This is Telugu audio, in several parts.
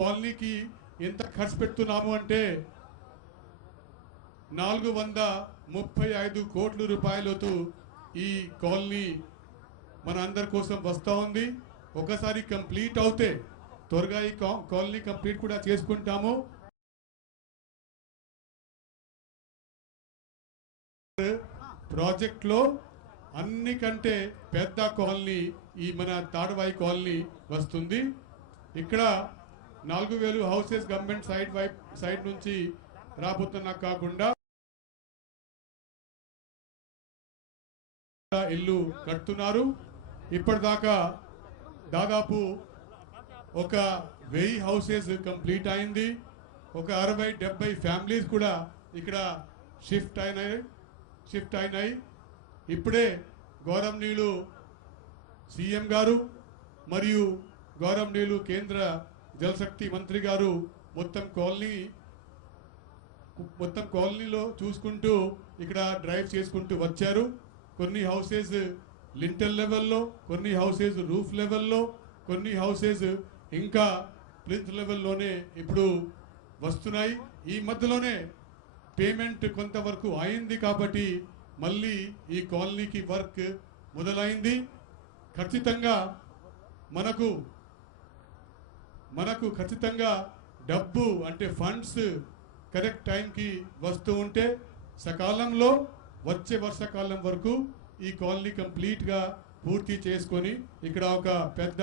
కాలనీకి ఎంత ఖర్చు పెడుతున్నాము అంటే 435 కోట్ల రూపాయలతో ఈ కాలనీ మన అందరి కోసం వస్తూ ఉంది. ఒకసారి కంప్లీట్ అవుతే త్వరగా ఈ కాలనీ కంప్లీట్ కూడా చేసుకుంటాము. ప్రాజెక్ట్లో అన్నికంటే పెద్ద కాలనీ ఈ మన తాడవాయి కాలనీ వస్తుంది. ఇక్కడ 4000 హౌసెస్ గవర్నమెంట్ సైడ్ నుంచి రాబోతున్నా కాకుండా ఇల్లు కడుతున్నారు. ఇప్పటిదాకా దాదాపు ఒక 1000 హౌసెస్ కంప్లీట్ అయింది. ఒక 60-70 ఫ్యామిలీస్ కూడా ఇక్కడ షిఫ్ట్ అయినాయి. ఇప్పుడే గౌరవనీయులు సీఎం గారు మరియు గౌరవనీయులు కేంద్ర జలశక్తి మంత్రి గారు మొత్తం కాలనీలో చూసుకుంటూ ఇక్కడ డ్రైవ్ చేసుకుంటూ వచ్చారు. కొన్ని హౌసెస్ లింటల్ లెవెల్లో, కొన్ని హౌసెస్ రూఫ్ లెవెల్లో, కొన్ని హౌసెస్ ఇంకా ప్లింత్ లెవెల్లోనే ఇప్పుడు వస్తున్నాయి. ఈ మధ్యలోనే పేమెంట్ కొంతవరకు అయింది కాబట్టి మళ్ళీ ఈ కాలనీకి వర్క్ మొదలైంది. ఖచ్చితంగా మనకు ఖచ్చితంగా డబ్బు అంటే ఫండ్స్ కరెక్ట్ టైంకి వస్తూ ఉంటే సకాలంలో వచ్చే వర్షాకాలం వరకు ఈ కాలనీ కంప్లీట్గా పూర్తి చేసుకొని ఇక్కడ ఒక పెద్ద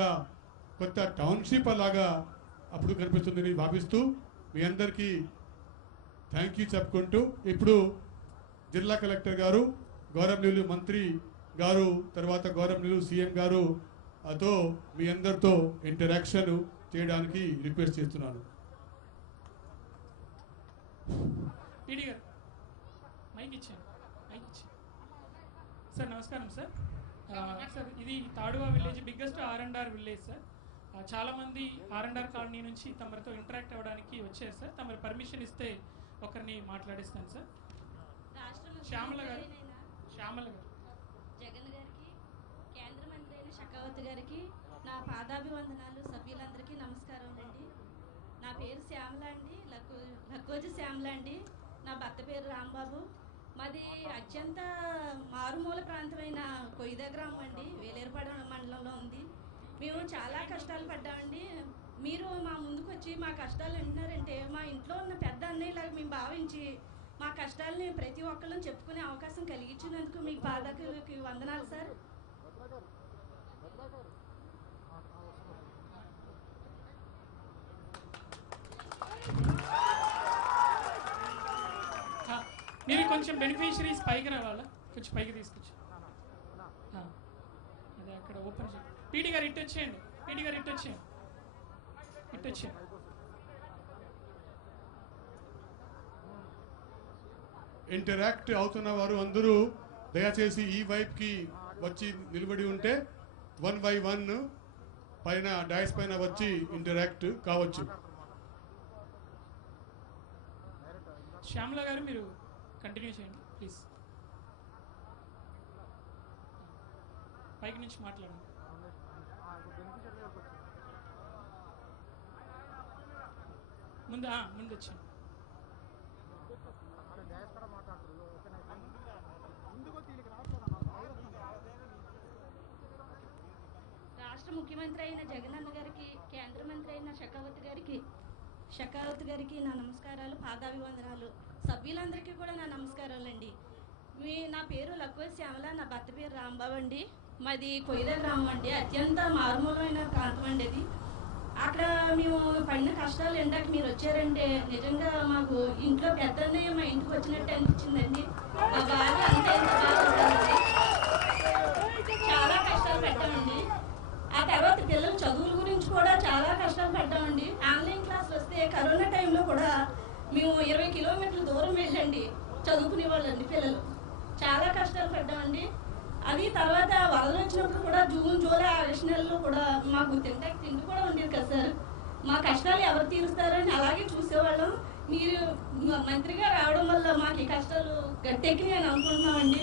కొత్త టౌన్షిప్ అలాగా అప్పుడు కనిపిస్తుందని భావిస్తూ మీ అందరికీ థ్యాంక్ యూ చెప్పుకుంటూ ఇప్పుడు జిల్లా కలెక్టర్ గారు, గౌరవనీయులు మంత్రి గారు, తర్వాత గౌరవనీయులు సీఎం గారు అతో మీ అందరితో ఇంటరాక్షన్ చేయడానికి రిక్వెస్ట్ చేస్తున్నాను. సార్ నమస్కారం సార్. సార్ ఇది Taduva village biggest R&R village sir. చాలామంది R&R కాలనీ నుంచి తమరితో ఇంటరాక్ట్ అవ్వడానికి వచ్చారు సార్. తమరు పర్మిషన్ ఇస్తే ఒకరిని మాట్లాడిస్తాను సార్. శ్యామల గారు జగన్ గారికి, కేంద్ర మంత్రి అయిన షకావత్ గారికి నా పాదాభివందనాలు. సభ్యులందరికీ నమస్కారం అండి. నా పేరు శ్యామల అండి, లక్కోజి శ్యామల అండి. నా భర్త పేరు రాంబాబు. మాది అత్యంత మారుమూల ప్రాంతమైన కొయ్యిద గ్రామం అండి, వేలేరుపాడు మండలంలో ఉంది. మేము చాలా కష్టాలు పడ్డామండి. మీరు మా ముందుకు వచ్చి మా కష్టాలు వింటున్నారంటే మా ఇంట్లో ఉన్న పెద్ద అన్నయ్యలాగా మేము భావించి మా కష్టాలని ప్రతి ఒక్కళ్ళని చెప్పుకునే అవకాశం కలిగించినందుకు మీ పాదకులకి వందనాలు సార్. మీరు కొంచెం బెనిఫిషరీస్ పైకి రావాలా, కొంచెం పైకి తీసుకొచ్చి అదే అక్కడ ఓపెన్ చేయండి. పీడి గారు ఇటు వచ్చేయండి. ఇంటరాక్ట్ అవుతున్న వారు అందరూ దయచేసి ఈ వైపుకి వచ్చి నిలబడి ఉంటే 1 by 1 పైన డైస్ పైన వచ్చి ఇంటరాక్ట్ కావచ్చు. శ్యామల గారు మీరు కంటిన్యూ చేయండి ప్లీజ్. పైకి నుంచి మాట్లాడండి. ముందు వచ్చి రాష్ట్ర ముఖ్యమంత్రి అయిన జగనన్న గారికి, కేంద్ర మంత్రి అయిన షకావత్ గారికి నా నమస్కారాలు, పాదాభివందనాలు. సభ్యులందరికీ కూడా నా నమస్కారాలండి. నా పేరు లక్కోజి శ్యామల, నా భర్త పేరు రాంబాబు అండి. మాది కొయ్యిద గ్రామం అండి, అత్యంత మారుమూలమైన ప్రాంతం అండి అది. అక్కడ మేము పడిన కష్టాలు ఎండాక మీరు వచ్చారంటే నిజంగా మాకు ఇంట్లో పెద్దన్నయ్య మా ఇంటికి వచ్చినట్టు అనిపించిందండి. మా బాధ అంతే చాలా కష్టాలు పెట్టామండి. ఆ తర్వాత పిల్లల చదువుల గురించి కూడా చాలా కష్టాలు పడ్డామండి. ఆన్లైన్ క్లాసులు వస్తే కరోనా టైంలో కూడా మేము 20 కిలోమీటర్ల దూరం వెళ్ళండి చదువుకునే వాళ్ళండి పిల్లలు. చాలా కష్టాలు పడ్డామండి. అది తర్వాత వరదలు వచ్చినప్పుడు కూడా జూన్, జూలై, ఆగస్టు నెలలో కూడా మాకు తిండి కూడా ఉండేది కదా సార్. మా కష్టాలు ఎవరు తీరుస్తారని అలాగే చూసేవాళ్ళం. మీరు మంత్రిగా రావడం వల్ల మాకు ఈ కష్టాలు గట్టెక్కి నేను అనుకుంటున్నామండి.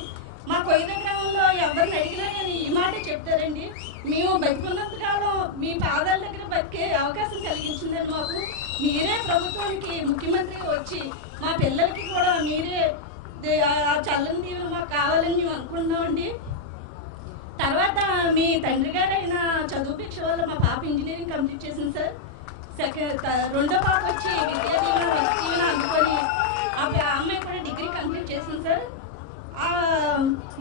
మా కొయ్య గ్రామంలో ఎవరిని అడిగినా కానీ ఈ మాట చెప్తారండి, మేము బతికున్నంత కాలం మీ పాదాల దగ్గర బతికే అవకాశం కలిగించిందండి మాకు. మీరే ప్రభుత్వానికి ముఖ్యమంత్రిగా వచ్చి మా పిల్లలకి కూడా మీరే ఆ చల్లని దీవులు మాకు కావాలని మేము అనుకుంటున్నామండి. తర్వాత మీ తండ్రి గారు అయిన చదువుపేక్ష వల్ల మా పాప ఇంజనీరింగ్ కంప్లీట్ చేసింది సార్. రెండో పాప వచ్చి విద్యా దీవెన వస్తు దీవెన అందుకొని ఆ అమ్మాయి కూడా డిగ్రీ కంప్లీట్ చేసింది సార్.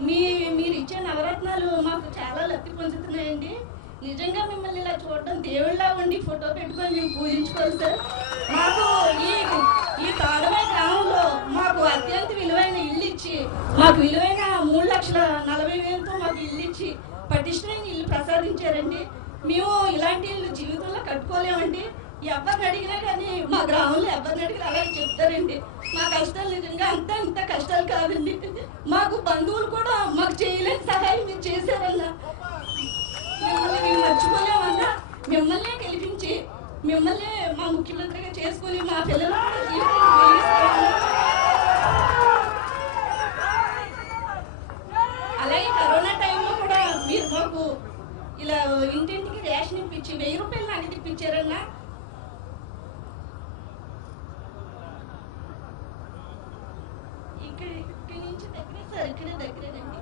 మీరు ఇచ్చే నవరత్నాలు మాకు చాలా లబ్ధి పొందుతున్నాయండి. నిజంగా మిమ్మల్ని ఇలా చూడడం దేవుళ్ళ ఉండి ఫోటో పెట్టుకొని మేము పూజించుకోవాలి సార్. మాకు ఈ తాడవాయి గ్రామంలో మాకు అత్యంత విలువైన ఇల్లు ఇచ్చి మాకు విలువైన 3,40,000తో మాకు ఇల్లు ఇచ్చి పటిష్టమైన ఇల్లు ప్రసాదించారండి. మేము ఇలాంటి ఇల్లు జీవితంలో కట్టుకోలేమండి. ఎవరిని అడిగినా కానీ మా గ్రామంలో ఎవరిని అడిగినా అలాగే చెప్తారండి. మా కష్టాలు నిజంగా ఇంత కష్టాలు కాదండి. మాకు బంధువులు కూడా మాకు చేయలేని సహాయం మీరు చేశారన్నా. మిమ్మల్ని మేము మర్చిపోలేమన్నా. మిమ్మల్నే గెలిపించి మిమ్మల్ని మా ముఖ్యమంత్రిగా చేసుకుని మా పిల్లలు అలాగే కరోనా టైంలో కూడా మీరు మాకు ఇలా ఇంటింటికి రేషన్ ఇప్పించి 1000 రూపాయలు నగదు ఇప్పించారన్నా. ఇక్కడి నుంచి దగ్గరే సార్, ఇక్కడే దగ్గరేనండి.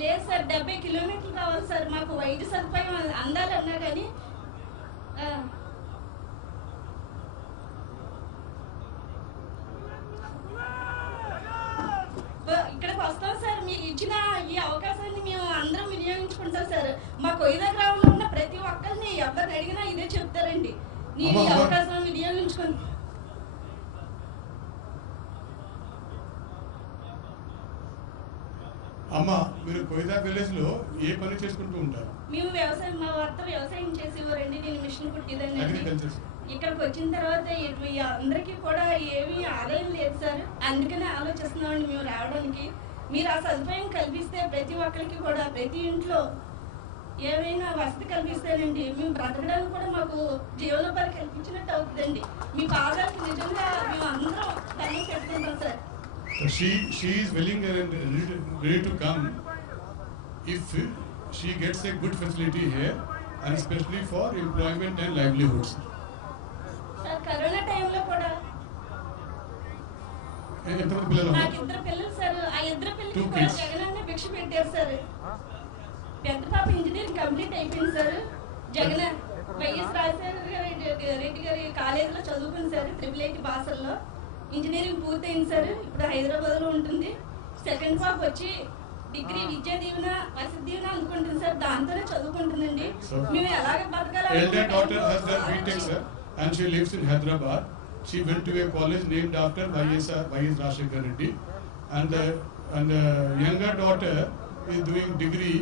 లేదు సార్, 70 కిలోమీటర్లు కావాలి సార్. మాకు వైద్య సదుపాయం అందాలన్నా కానీ ఇక్కడికి వస్తాం సార్. మీరు ఇచ్చిన ఈ అవకాశాన్ని మేము అందరం వినియోగించుకుంటాం సార్. మా కొయ్య గ్రామంలో ఉన్న ప్రతి ఒక్కరిని ఎవరిని అడిగినా ఇదే చెప్తారండి, నేను ఈ అవకాశం వినియోగించుకుంటా. అమ్మ, మీరు కొయిదా విలేజ్ లో ఏ పని చేసుకుంటూ ఉంటారు? మేము వ్యవసాయం, మా భర్త వ్యవసాయం చేసేవారండి. నేను మిషన్ కుట్టిదండి. ఇక్కడికి వచ్చిన తర్వాత అందరికీ కూడా ఏమీ ఆదాయం లేదు సార్. అందుకనే ఆలోచిస్తున్నామండి మేము రావడానికి. మీరు ఆ సదుపాయం కల్పిస్తే ప్రతి ఒక్కరికి కూడా ప్రతి ఇంట్లో ఏమైనా వసతి కల్పిస్తానండి. మేము బ్రతకడానికి కూడా మాకు జీవనోపాధి కల్పించినట్టు అవుతుందండి. మీ పాదాలకు నిజంగా మేము అందరం ధన్యం పెట్టుకుంటాం sir. So she is willing and ready to come if she gets a good facility here, and especially for employment and livelihoods. Sir, corona టైంలో కూడా ఎంతమంది పిల్లలు? నాకు 2 పిల్లలు సార్. ఆ 2 పిల్లలకి కూడా జగనన్న భిక్ష పెట్టారు సార్. పెద్ద పాప ఇంజనీరింగ్ కంప్లీట్ అయిపోయింది సార్. జగన్ వైఎస్ రాజశేఖర రెడ్డి గారి కాలేజీలో చదువుకుంది సార్. IIIT భాషల్లో ఇంజనీరింగ్ పూర్తయింది సార్. ఇప్పుడు హైదరాబాద్లో ఉంటుంది. సెకండ్ పాప వచ్చి డిగ్రీ విద్యా దీవెన వసతి దీవెన అనుకుంటుంది సార్. దాంతోనే చదువుకుంటుందండి. మేము ఎలాగ బతకాలి? Elder daughter has done BTech sir, and she lives in Hyderabad. She went to a college named after YS Rajshekar Reddy, and the younger daughter is doing degree,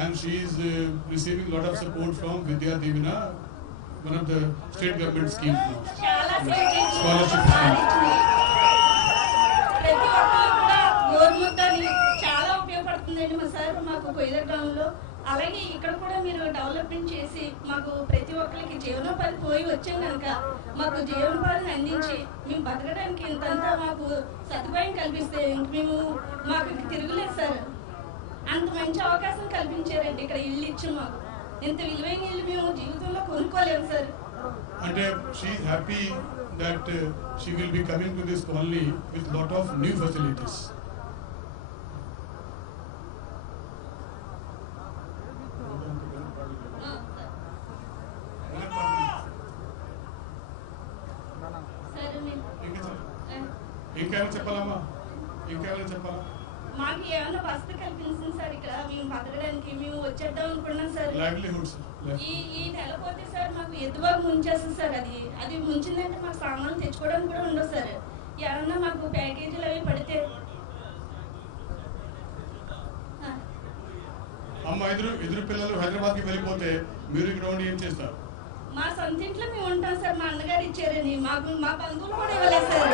and she is receiving lot of support from Vidya Divina, one of the state government schemes now. Scholarship scheme. ప్రతి ఒక్కరు కూడా గోరుముద్దని చాలా ఉపయోగపడుతుందండి మా సార్ మాకు కొయ్య గ్రామంలో. అలాగే ఇక్కడ కూడా మీరు డెవలప్మెంట్ చేసి మాకు ప్రతి ఒక్కరికి జీవనోపాధి పోయి వచ్చాం కనుక మాకు జీవనోపాధిని అందించి మేము బతకడానికి ఇంతంతా మాకు సదుపాయం కల్పిస్తే మాకు తిరుగులేదు సార్. అంత మంచి అవకాశం కల్పించారండి. ఇక్కడ ఇల్లు ఇచ్చి మాకు ఇంత విలువైన ఇల్లు మేము జీవితంలో కొనుక్కోలేము సార్. అంటే she is happy that she will be coming to this colony with lot of new facilities. ఇంకేమైనా చెప్పాలమ్మా? ఇంకేమైనా చెప్పాలా? మాకు ఏమైనా వసతి కల్పించింది సార్. ఇక్కడ మేము బతకడానికి మేము వచ్చేద్దాం అనుకున్నాం సార్. ఈ నెల పోతే సార్ మాకు ఎదుబాబు ముంచేస్తుంది సార్. అది ముంచిందంటే మాకు సామాన్లు తెచ్చుకోవడానికి కూడా ఉండవు సార్. ఏమన్నా మాకు ప్యాకేజీలు అవి పడితే. అమ్మ, ఎదురు పిల్లలు హైదరాబాద్కి వెళ్ళిపోతే మీరు ఇక్కడ ఉండి ఏం చేస్తారు? మా సొంత ఇంట్లో మేము ఉంటాం సార్. మా అన్నగారు ఇచ్చారని మాకు మా బంధువులు కూడా ఇవ్వలేదు సార్.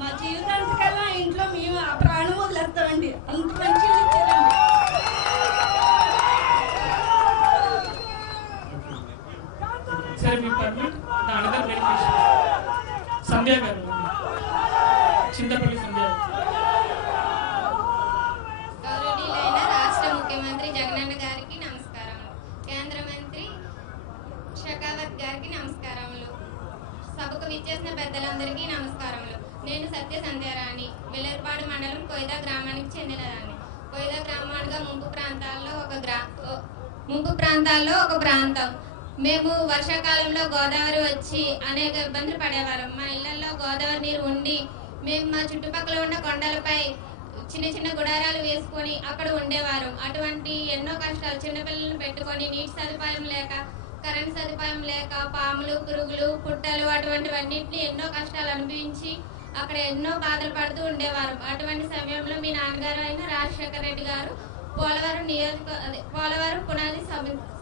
మా జీవితాంతకాలం ఇంట్లో మేము ఆ ప్రాణం వదిలేస్తామండి. అంత మంచి ఇచ్చారండి. గౌరవనీయులైన రాష్ట్ర ముఖ్యమంత్రి జగనన్న గారికి నమస్కారములు. కేంద్ర మంత్రి షెకావత్ గారికి నమస్కారములు. సభకు విచ్చేసిన పెద్దలందరికీ నమస్కారములు. నేను సత్య సంధ్యారాణి, వెల్లర్పాడు మండలం కొయిదా గ్రామానికి చెందినదాన్ని. కొయిదా గ్రామం అనగా ముంపు ప్రాంతాల్లో ఒక ప్రాంతం. మేము వర్షాకాలంలో గోదావరి వచ్చి అనేక ఇబ్బందులు పడేవారం. మా ఇళ్లలో గోదావరి నీరు ఉండి మేము మా చుట్టుపక్కల ఉన్న కొండలపై చిన్న చిన్న గుడారాలు వేసుకొని అక్కడ ఉండేవారు. అటువంటి ఎన్నో కష్టాలు, చిన్నపిల్లలను పెట్టుకొని నీటి సదుపాయం లేక, కరెంట్ సదుపాయం లేక, పాములు, పురుగులు, పుట్టలు అటువంటివన్నింటినీ ఎన్నో కష్టాలు అనుభవించి అక్కడ ఎన్నో బాధలు పడుతూ ఉండేవారు. అటువంటి సమయంలో మీ నాన్నగారు అయిన రాజశేఖర రెడ్డి గారు పోలవరం పునాది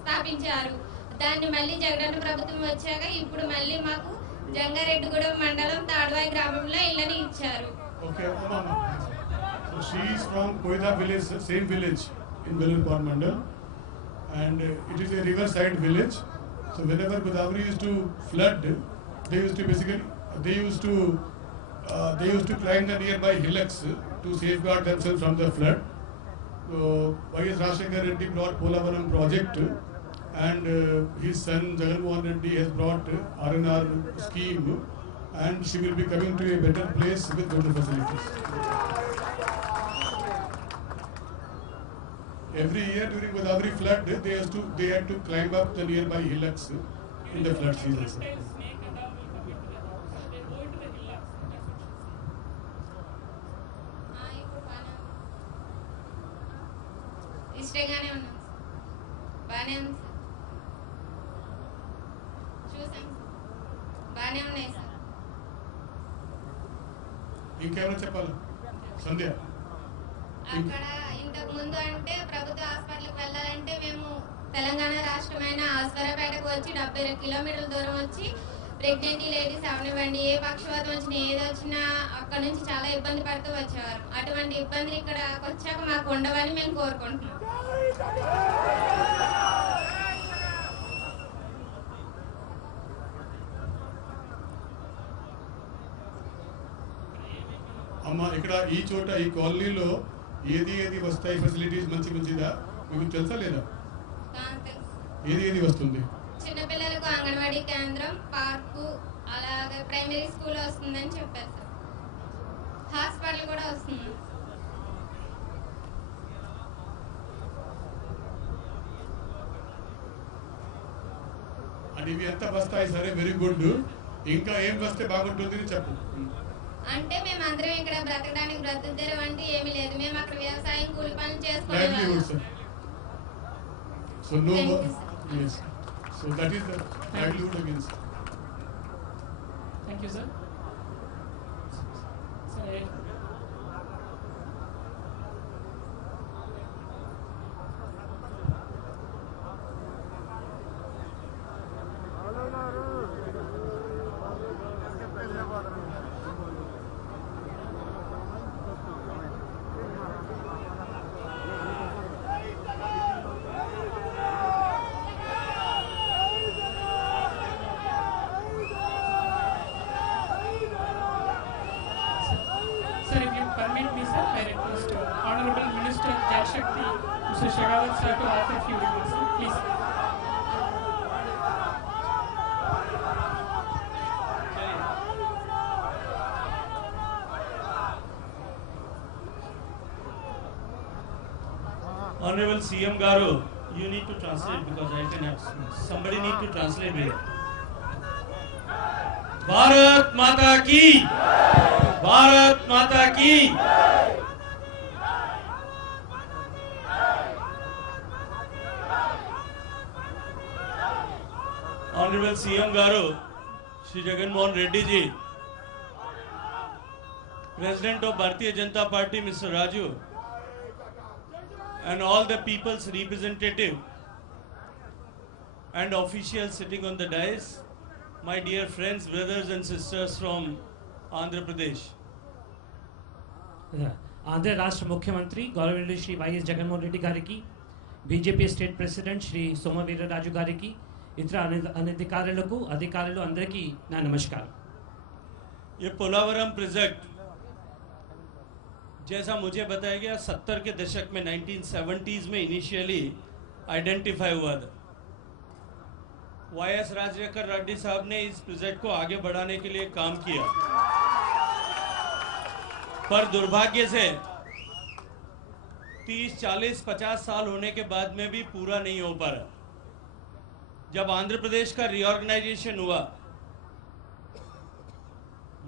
స్థాపించారు. దాన్ని మళ్ళీ జగనన్న ప్రభుత్వం వచ్చాక ఇప్పుడు మళ్ళీ మాకు జంగారెడ్డిగూడెం మండలం తాడ్వాయి గ్రామంలో ఇళ్ళని ఇచ్చారు. Okay, Mama. So she is from Koida village, same village in Velarpad Mandal, and it is a riverside village. So whenever Godavari used to flood, they used to climb the nearby hillocks to safeguard themselves from the flood. So Y.S. Rajshekar Reddy brought Polavaram project, and his son Jagan Mohan Reddy has brought R&R scheme, and she will be coming to a better place with better facilities. Every year during Godavari flood, they had to climb up the nearby hillocks in the flood season. Sir. Snake and all will come into the house. They go into the hillocks. That's what she said. ఇప్పుడు ఇష్టంగానే ఉన్నాం సార్. బాగానే ఉంది సార్. చూసాం సార్. బాగానే ఉన్నాయి సార్. ఇంకేమైనా చెప్పాలా సంధ్య? అక్కడ ఇంతకు ముందు అంటే ప్రభుత్వ హాస్పిటల్కి వెళ్ళాలంటే మేము తెలంగాణ రాష్ట్రమైన ఆస్వరపేటకు వచ్చి 70 కిలోమీటర్ల దూరం వచ్చి ప్రెగ్నెంట్ లేడీస్ అవనివ్వండి, ఏ పక్షవాతం వచ్చినా ఏది వచ్చినా అక్కడ నుంచి చాలా ఇబ్బంది పడుతూ వచ్చేవారు. అటువంటి ఇబ్బందులు ఇక్కడ వచ్చాక మాకు ఉండవని మేము కోరుకుంటున్నాం. అమ్మ ఇక్కడ ఈ చోట ఈ కాలనీలో ఏది వస్తాయి ఫెసిలిటీస్ మంచిదా మీకు తెలుసా లేదా? ఏది వస్తుంది? చిన్నపిల్లలకు అంగన్వాడీ కేంద్రం, పార్కు, అలాగే ప్రైమరీ స్కూల్ వస్తుందని చెప్పారు సార్. హాస్పిటల్ కూడా వస్తుంది. అండ్ ఇవి ఎంత వస్తాయి? సరే, వెరీ గుడ్. ఇంకా ఏం వస్తే బాగుంటుంది చెప్పు. అంటే మేము అందరం ఇక్కడ బ్రతకడానికి బ్రతుకుతారు అంటే ఏమీ లేదు. మేము అక్కడ వ్యవసాయం, కూలి పనులు livelihood, sir. So no Thank more. you, sir. Yes. So that is the livelihood again, sir. Thank you, sir. Sir, Sir, if you permit me, sir, I request Honorable Minister Jal Shakti, Mr. Shekhawat sir, to offer a few remarks, sir. Please. Honorable CM Garu, you need to translate because I cannot. Somebody need to translate here. Bharat माता की, भारत माता की. Honorable CM Garu, Shri Jagan Mohan Reddy ji, President of Bharatiya Janata Party, Mr. Raju, and all the people's representative and officials sitting on the dais, my dear friends, brothers and sisters from Andhra Pradesh. Andhra రాష్ట్ర ముఖ్యమంత్రి గౌరవనీయులు శ్రీ వైఎస్ జగన్మోహన్ రెడ్డి గారికి, BJP state president Shri Somaveerraju గారికి, ఇతర అనధికారులకు, అధికారులు అందరికీ నా నమస్కారం. ये पोलावरम प्रोजेक्ट जैसा मुझे बताया गया 70 के दशक में 1970s में इनिशियली आइडेंटिफाई हुआ था। YS राजशेखर रेड्डी साहब ने इस प्रोजेक्ट को आगे बढ़ाने के लिए काम किया, पर दुर्भाग्य से 30, 40, 50 साल होने के बाद में भी पूरा नहीं हो पा रहा। जब आंध्र प्रदेश का रीऑर्गेनाइजेशन हुआ,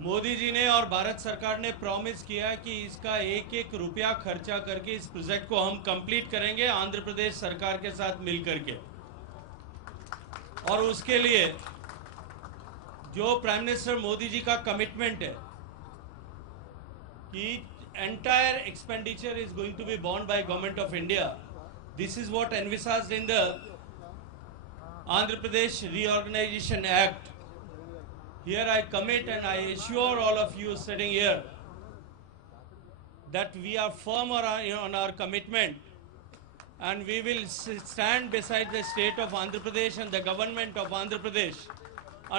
मोदी जी ने और भारत सरकार ने प्रॉमिस किया कि इसका एक एक रुपया खर्चा करके इस प्रोजेक्ट को हम कंप्लीट करेंगे आंध्र प्रदेश सरकार के साथ मिलकर के। और उसके लिए जो प्राइम मिनिस्टर मोदी जी का कमिटमेंट है कि entire expenditure is going to be borne by Government of India, this is what envisaged in the Andhra Pradesh Reorganization Act. Here I commit and I assure all of you sitting here that we are firm on our commitment, and we will stand beside the state of Andhra Pradesh and the government of Andhra Pradesh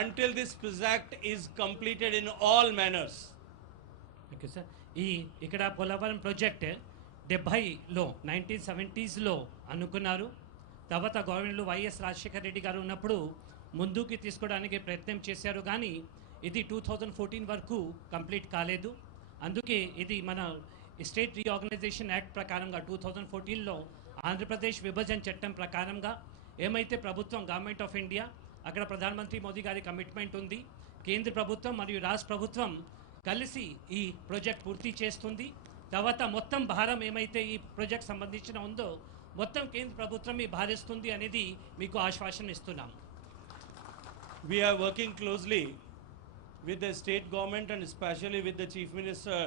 until this project is completed in all manners. Okay sir, ఇక్కడ పోలవరం ప్రాజెక్ట్ 70లో 1970స్లో అనుకున్నారు. తర్వాత గవర్నమెంట్లో వైఎస్ రాజశేఖర రెడ్డి గారు ఉన్నప్పుడు ముందుకి తీసుకోవడానికి ప్రయత్నం చేశారు, కానీ ఇది 2014 వరకు కంప్లీట్ కాలేదు. అందుకే ఇది మన స్టేట్ రీఆర్గనైజేషన్ యాక్ట్ ప్రకారంగా 2014లో ఆంధ్రప్రదేశ్ విభజన చట్టం ప్రకారంగా ఏమైతే ప్రభుత్వం గవర్నమెంట్ ఆఫ్ ఇండియా, అక్కడ ప్రధానమంత్రి మోదీ గారి కమిట్మెంట్ ఉంది, కేంద్ర ప్రభుత్వం మరియు రాష్ట్ర ప్రభుత్వం కలిసి ఈ ప్రాజెక్ట్ పూర్తి చేస్తుంది. తర్వాత మొత్తం భారం ఏమైతే ఈ ప్రాజెక్ట్ సంబంధించిన ఉందో మొత్తం కేంద్ర ప్రభుత్వం ఈ భారిస్తుంది అనేది మీకు ఆశ్వాసన ఇస్తున్నాం. We are working closely with the state government and especially with the Chief Minister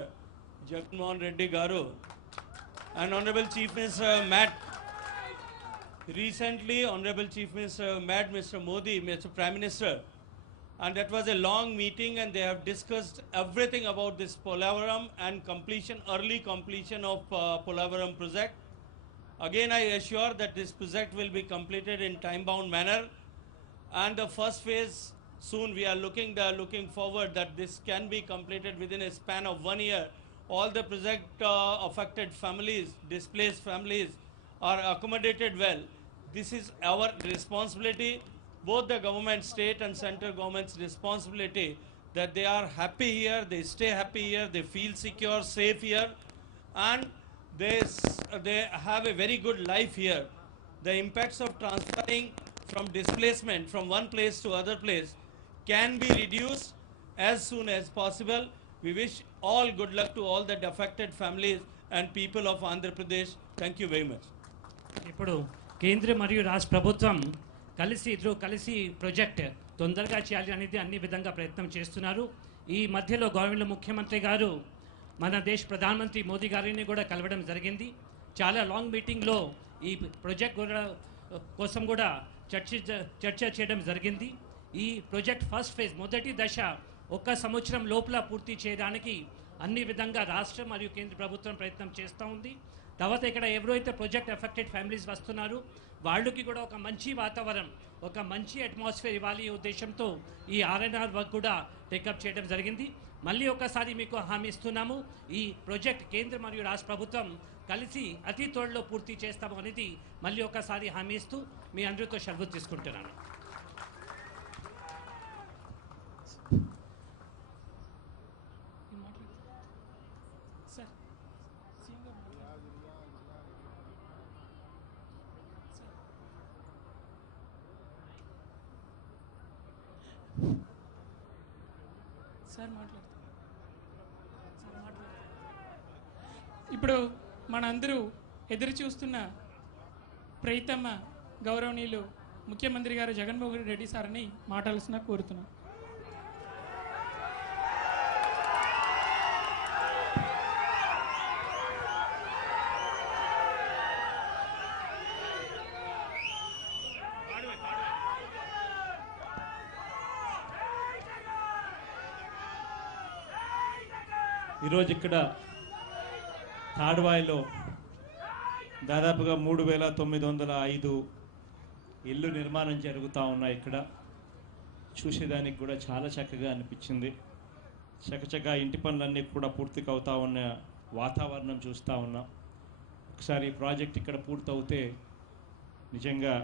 Jagan Mohan Reddy Garu and Honorable Chief Minister met recently. Honorable Chief Minister met Mr. Modi, Mr. Prime Minister, and that was a long meeting, and they have discussed everything about this Polavaram and completion, early completion of Polavaram project. Again, I assure that this project will be completed in time-bound manner, and the first phase soon we are looking forward that this can be completed within a span of 1 year. All the project affected families, displaced families are accommodated well. This is our responsibility, both the government, state and central government's responsibility, that they are happy here, they stay happy here, they feel secure, safe here, and they have a very good life here. The impacts of transferring from displacement from one place to other place can be reduced as soon as possible. We wish all good luck to all the affected families and people of Andhra Pradesh. Thank you very much. ఇప్పుడు కేంద్ర మరియు రాష్ట్ర ప్రభుత్వం కలిసి ప్రాజెక్ట్ తొందరగా చేయాలి అనేది అన్ని విధంగా ప్రయత్నం చేస్తున్నారు. ఈ మధ్యలో గవర్నమెంట్ ముఖ్యమంత్రి గారు మన దేశ ప్రధానమంత్రి మోదీ గారిని కూడా కలవడం జరిగింది. చాలా లాంగ్ మీటింగ్లో ఈ ప్రాజెక్ట్ కోసం కూడా చర్చ చేయడం జరిగింది. ఈ ప్రాజెక్ట్ ఫస్ట్ ఫేజ్ మొదటి దశ 1 సంవత్సరం లోపల పూర్తి చేయడానికి అన్ని విధంగా రాష్ట్ర మరియు కేంద్ర ప్రభుత్వం ప్రయత్నం చేస్తూ ఉంది. తర్వాత ఇక్కడ ఎవరైతే ప్రాజెక్ట్ ఎఫెక్టెడ్ ఫ్యామిలీస్ వస్తున్నారు వాళ్ళకి కూడా ఒక మంచి వాతావరణం, ఒక మంచి అట్మాస్ఫియర్ ఇవ్వాలి ఉద్దేశంతో ఈ RNR వర్క్ కూడా టేకప్ చేయడం జరిగింది. మళ్ళీ ఒకసారి మీకు హామీ ఇస్తున్నాము, ఈ ప్రాజెక్ట్ కేంద్ర మరియు రాష్ట్ర ప్రభుత్వం కలిసి అతి త్వరలో పూర్తి చేస్తాము అనేది మళ్ళీ ఒకసారి హామీ ఇస్తూ మీ అందరితో సెలవు తీసుకుంటున్నాను. ఇప్పుడు మనందరూ ఎదురు చూస్తున్న ప్రైతమ్మ గౌరవనీయులు ముఖ్యమంత్రి గారు జగన్మోహన్ రెడ్డి సార్ని మాట్లాడాల్సిన కోరుతున్నాం. ఈరోజు ఇక్కడ తాడ్వాయిలో దాదాపుగా 3,905 ఇల్లు నిర్మాణం జరుగుతూ ఉన్నాయి. ఇక్కడ చూసేదానికి కూడా చాలా చక్కగా అనిపించింది. చక్కచక్క ఇంటి పనులన్నీ కూడా పూర్తిగా అవుతా ఉన్న వాతావరణం చూస్తూ ఉన్నాం. ఒకసారి ఈ ప్రాజెక్ట్ ఇక్కడ పూర్తవుతే నిజంగా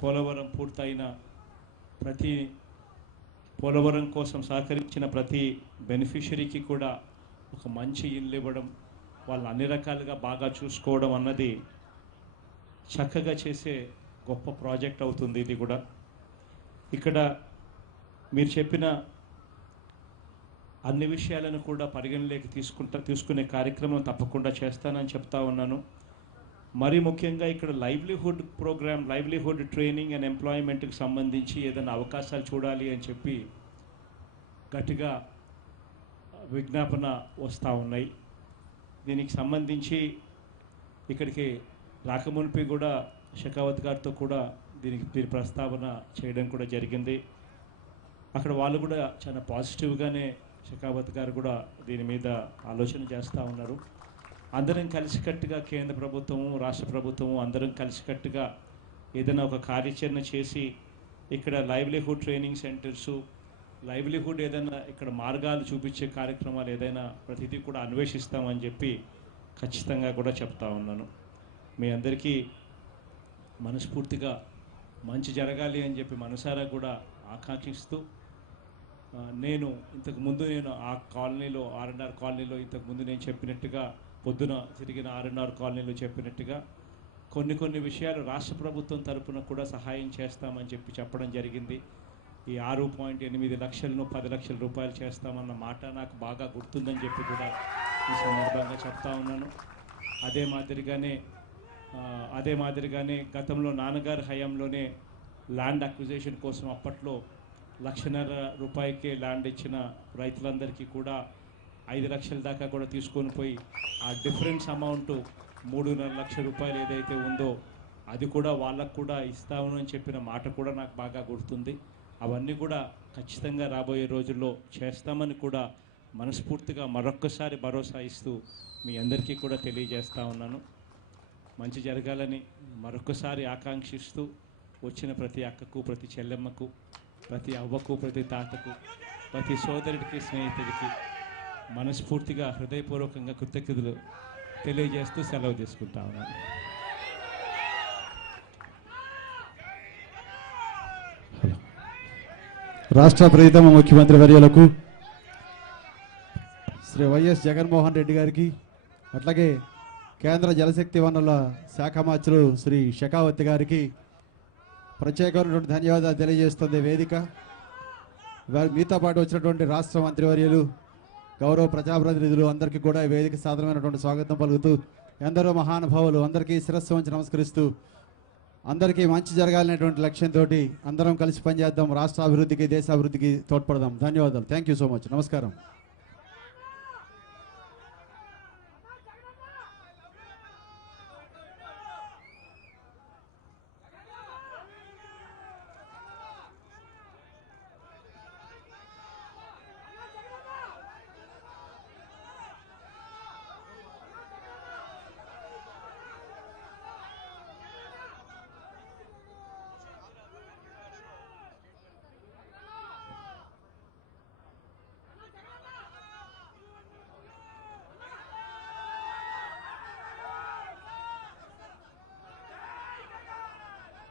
పోలవరం పూర్తయిన ప్రతి పోలవరం కోసం సహకరించిన ప్రతి బెనిఫిషరీకి కూడా ఒక మంచి ఇల్లు ఇవ్వడం, వాళ్ళు అన్ని రకాలుగా బాగా చూసుకోవడం అన్నది చక్కగా చేసే గొప్ప ప్రాజెక్ట్ అవుతుంది. ఇది కూడా ఇక్కడ మీరు చెప్పిన అన్ని విషయాలను కూడా పరిగణలోకి తీసుకునే కార్యక్రమం తప్పకుండా చేస్తానని చెప్తా ఉన్నాను. మరీ ముఖ్యంగా ఇక్కడ livelihood program, livelihood training and ఎంప్లాయ్మెంట్కి సంబంధించి ఏదైనా అవకాశాలు చూడాలి అని చెప్పి గట్టిగా విజ్ఞాపన వస్తూ ఉన్నాయి. దీనికి సంబంధించి ఇక్కడికి రాకమునిపి కూడా షెకావత్ గారితో కూడా దీనికి ప్రస్తావన చేయడం కూడా జరిగింది. అక్కడ వాళ్ళు కూడా చాలా పాజిటివ్గానే షెకావత్ గారు కూడా దీని మీద ఆలోచన చేస్తూ ఉన్నారు. అందరం కలిసికట్టుగా కేంద్ర ప్రభుత్వము, రాష్ట్ర ప్రభుత్వము అందరం కలిసికట్టుగా ఏదైనా ఒక కార్యాచరణ చేసి ఇక్కడ లైవ్లీహుడ్ ట్రైనింగ్ సెంటర్సు, లైవ్లీహుడ్ ఏదైనా ఇక్కడ మార్గాలు చూపించే కార్యక్రమాలు ఏదైనా ప్రతిదీ కూడా అన్వేషిస్తామని చెప్పి ఖచ్చితంగా కూడా చెప్తా ఉన్నాను. మీ అందరికీ మనస్ఫూర్తిగా మంచి జరగాలి అని చెప్పి మనసారా కూడా ఆకాంక్షిస్తూ, నేను ఇంతకుముందు ఆ కాలనీలో R&R కాలనీలో ఇంతకుముందు నేను చెప్పినట్టుగా పొద్దున తిరిగిన R&R కాలనీలో చెప్పినట్టుగా కొన్ని విషయాలు రాష్ట్ర ప్రభుత్వం తరపున కూడా సహాయం చేస్తామని చెప్పి చెప్పడం జరిగింది. ఈ 6.8 లక్షలను 10 లక్షల రూపాయలు చేస్తామన్న మాట నాకు బాగా గుర్తుందని చెప్పి కూడా ఈ సందర్భంగా చెప్తా ఉన్నాను. అదే మాదిరిగానే గతంలో నాన్నగారి హయాంలోనే ల్యాండ్ అక్విజిషన్ కోసం అప్పట్లో 1,50,000 రూపాయలకే ల్యాండ్ ఇచ్చిన రైతులందరికీ కూడా 5 లక్షల దాకా కూడా తీసుకొని పోయి ఆ డిఫరెన్స్ అమౌంట్ 3.5 లక్షల రూపాయలు ఏదైతే ఉందో అది కూడా వాళ్ళకు కూడా ఇస్తామని చెప్పిన మాట కూడా నాకు బాగా గుర్తుంది. అవన్నీ కూడా ఖచ్చితంగా రాబోయే రోజుల్లో చేస్తామని కూడా మనస్ఫూర్తిగా మరొక్కసారి భరోసా ఇస్తూ మీ అందరికీ కూడా తెలియజేస్తూ ఉన్నాను. మంచి జరగాలని మరొక్కసారి ఆకాంక్షిస్తూ వచ్చిన ప్రతి అక్కకు, ప్రతి చెల్లెమ్మకు, ప్రతి అవ్వకు, ప్రతి తాతకు, ప్రతి సోదరుడికి, స్నేహితుడికి మనస్ఫూర్తిగా హృదయపూర్వకంగా కృతజ్ఞతలు తెలియజేస్తూ సెలవు తీసుకుంటా ఉన్నాను. రాష్ట్ర ప్రియతమ ముఖ్యమంత్రి వర్యులకు శ్రీ వైఎస్ జగన్మోహన్ రెడ్డి గారికి, అట్లాగే కేంద్ర జలశక్తి వనరుల శాఖ మంత్రులు శ్రీ షెకావత్ గారికి ప్రత్యేకమైనటువంటి ధన్యవాదాలు తెలియజేస్తుంది వేదిక. మీతో పాటు వచ్చినటువంటి రాష్ట్ర మంత్రివర్యులు, గౌరవ ప్రజాప్రతినిధులు అందరికీ కూడా ఈ వేదిక సాధారణమైనటువంటి స్వాగతం పలుకుతూ, ఎందరో మహానుభావులు అందరికీ శిరస్సు వంచి నమస్కరిస్తూ, అందరికీ మంచి జరగాలనేటువంటి లక్ష్యంతో అందరం కలిసి పనిచేద్దాం, రాష్ట్ర అభివృద్ధికి, దేశాభివృద్ధికి తోడ్పడదాం. ధన్యవాదాలు. Thank you so much. నమస్కారం.